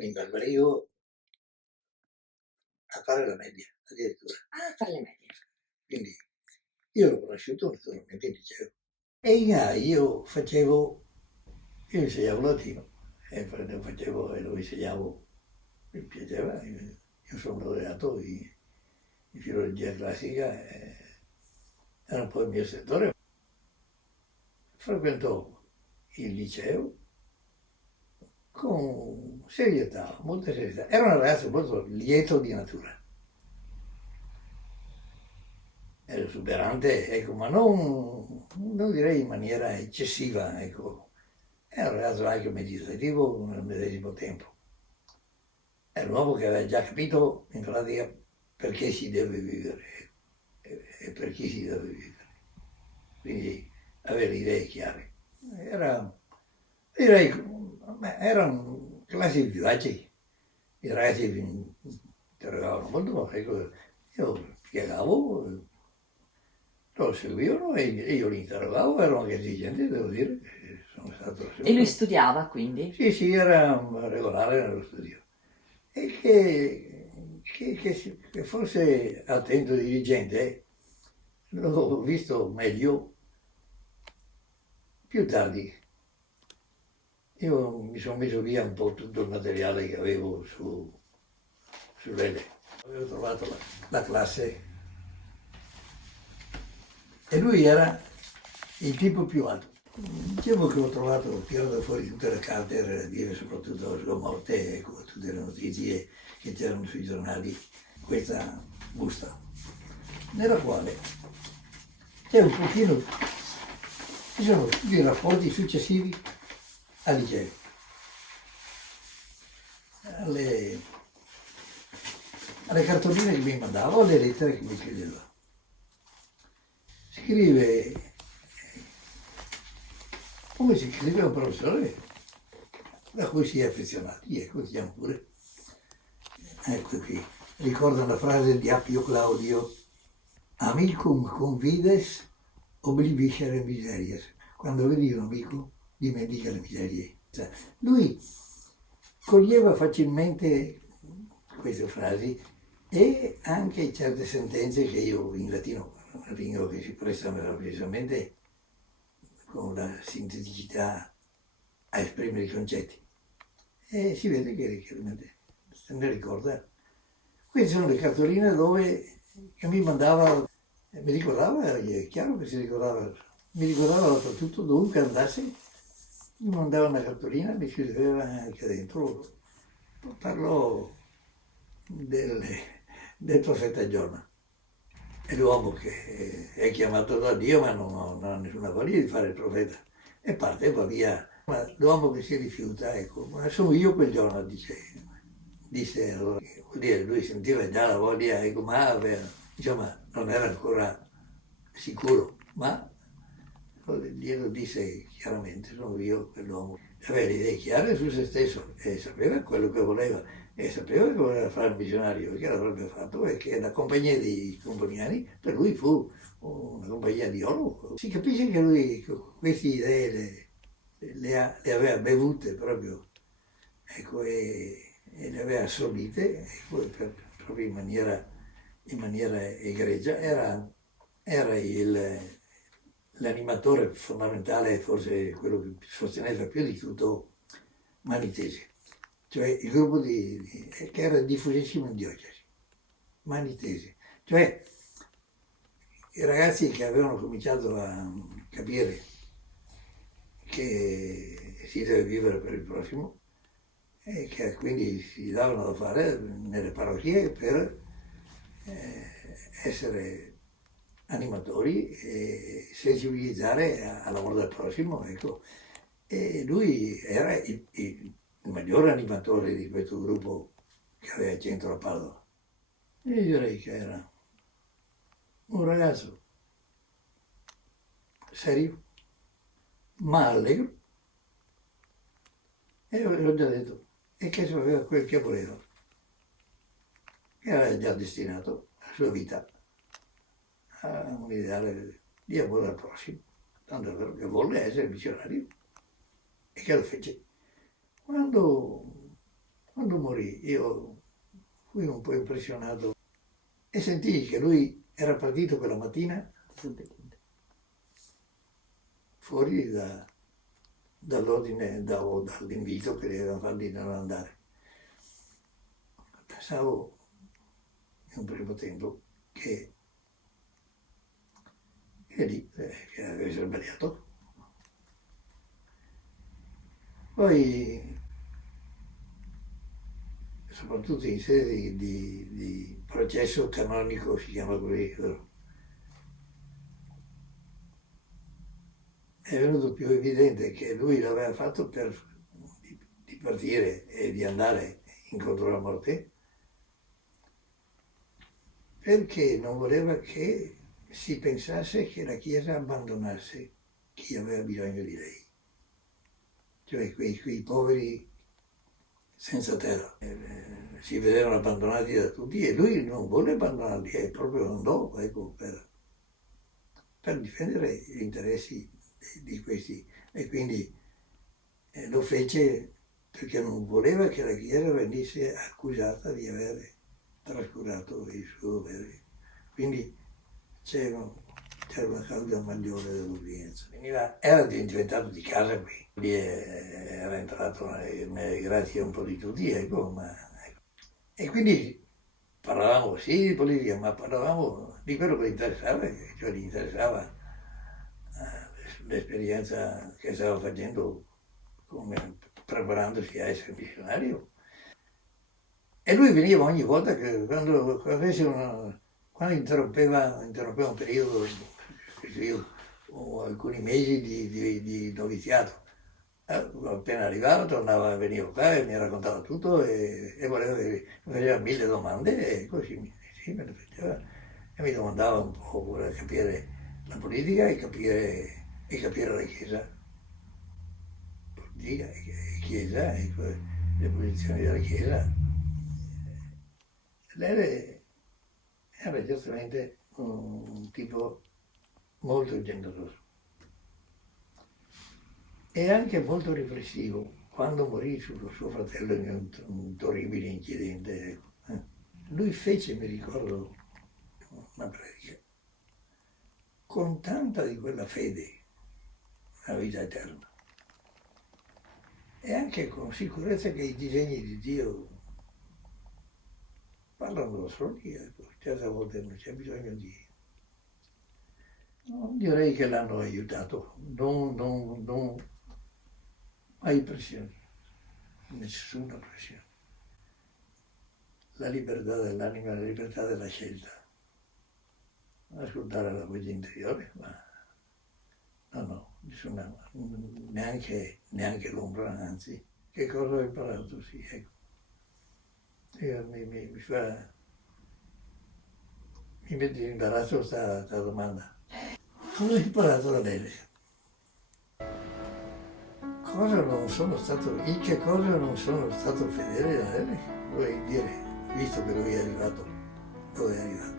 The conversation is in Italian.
venne in Barbario a fare la media, addirittura. Ah, fare le medie. Quindi io l'ho conosciuto naturalmente in liceo. E in A io insegnavo latino, e lo insegnavo, mi piaceva, io sono laureato in filologia classica, era un po' il mio settore. Frequentò il liceo con serietà, molta serietà. Era un ragazzo molto lieto di natura. Era esuberante, ecco, ma non direi in maniera eccessiva, ecco. Era un ragazzo anche meditativo nel medesimo tempo. Era un uomo che aveva già capito in pratica perché si deve vivere e per chi si deve vivere. Quindi avere idee chiare. Direi, erano classi vivaci. I ragazzi mi interrogavano molto, ecco, io spiegavo, lo seguivano e io li interrogavo, ero anche esigente, devo dire, sono stato E sempre. lui studiava quindi? Sì, era regolare nello studio. E che fosse attento dirigente, l'ho visto meglio più tardi. Io mi sono messo via un po' tutto il materiale che avevo sull'Ele. Avevo trovato la classe e lui era il tipo più alto. Dicevo che ho trovato, tirato fuori tutte le carte relative soprattutto alla sua morte, ecco, tutte le notizie che c'erano sui giornali, questa busta, nella quale c'è un pochino, ci sono tutti i rapporti successivi al liceo, alle cartoline che mi mandava, alle lettere che mi scriveva. Scrive come si scrive un professore da cui si è affezionati, ecco, diciamo pure. Ecco qui, ricorda una frase di Appio Claudio: amicum confides obliviscere miserias. Quando vedi un amico, dimentica le miserie. Lui coglieva facilmente queste frasi e anche certe sentenze che io in latino, una lingua che si presta meravigliosamente con la sinteticità a esprimere i concetti. E si vede che chiaramente se ne ricorda. Queste sono le cartoline dove che mi mandava, mi ricordava, è chiaro che si ricordava, mi ricordava soprattutto dovunque andassi, mi mandava una cartolina, mi scriveva anche dentro, parlò del profeta Giona. È l'uomo che è chiamato da Dio ma non ha nessuna voglia di fare il profeta e parte e va via. Ma l'uomo che si rifiuta, ecco, ma sono io quel giorno, disse allora, vuol dire, lui sentiva già la voglia, ecco, ma aveva, insomma, non era ancora sicuro, ma glielo disse chiaramente, sono io quell'uomo. Aveva le idee chiare su se stesso e sapeva quello che voleva e sapeva che voleva fare il missionario, che l'avrebbe fatto e che la compagnia dei Componiani per lui fu una compagnia di oro. Si capisce che lui queste idee le aveva bevute proprio, ecco, e le aveva assorbite, ecco, proprio in maniera egregia. Era l'animatore fondamentale, forse quello che sosteneva più di tutto, Manitesi, cioè il gruppo che era diffusissimo in diocesi, Manitesi, cioè i ragazzi che avevano cominciato a capire che si deve vivere per il prossimo e che quindi si davano da fare nelle parrocchie per essere animatori e sensibilizzare all'amore del prossimo, ecco. E lui era il maggiore animatore di questo gruppo che aveva centro a Padova. E io direi che era un ragazzo serio, ma allegro, e l'ho già detto, e che sapeva quel che voleva, che aveva già destinato la sua vita a un ideale di amore al prossimo, tanto è vero che volle essere missionario e che lo fece. Quando Quando morì io fui un po' impressionato e sentii che lui era partito quella mattina fuori dall'ordine o dall'invito che gli avevano fatto di non andare. Pensavo in un primo tempo che lì che avesse sbagliato. Poi, soprattutto in sede di processo canonico, si chiama così, è venuto più evidente che lui l'aveva fatto di partire e di andare incontro alla morte, perché non voleva che si pensasse che la Chiesa abbandonasse chi aveva bisogno di lei, cioè quei poveri senza terra. Si vedevano abbandonati da tutti e lui non volle abbandonarli, proprio andò per difendere gli interessi di questi, e quindi lo fece perché non voleva che la Chiesa venisse accusata di aver trascurato il suo dovere. Quindi c'era una causa maggiore dell'udienza. Era diventato di casa qui, lì era entrato grazie a un po' di tutti, ecco, e quindi parlavamo sì di politica, ma parlavamo di quello che gli interessava, cioè gli interessava l'esperienza che stava facendo preparandosi a essere missionario. E lui veniva ogni volta che quando interrompeva un periodo, o alcuni mesi di noviziato, appena arrivava tornava, veniva qua e mi raccontava tutto e mi faceva 1000 domande e così sì, me le faceva e mi domandava un po' per capire la politica e capire la Chiesa. Politica e Chiesa, e le posizioni della Chiesa. Lei era giustamente un tipo molto generoso e anche molto riflessivo. Quando morì suo fratello in un terribile incidente, lui fece, mi ricordo, una predica con tanta di quella fede nella vita eterna e anche con sicurezza che i disegni di Dio parlano da soli, certe volte non c'è bisogno di... Non direi che l'hanno aiutato, non hai pressione, nessuna pressione. La libertà dell'anima, la libertà della scelta. Ascoltare la voce interiore, ma no, nessuna, neanche l'ombra, anzi, che cosa ho imparato, sì, ecco. Mi mette in imbarazzo questa domanda. Cosa ho imparato da lei? In che cosa non sono stato fedele a lei? Vuoi dire, visto che lui è arrivato dove è arrivato.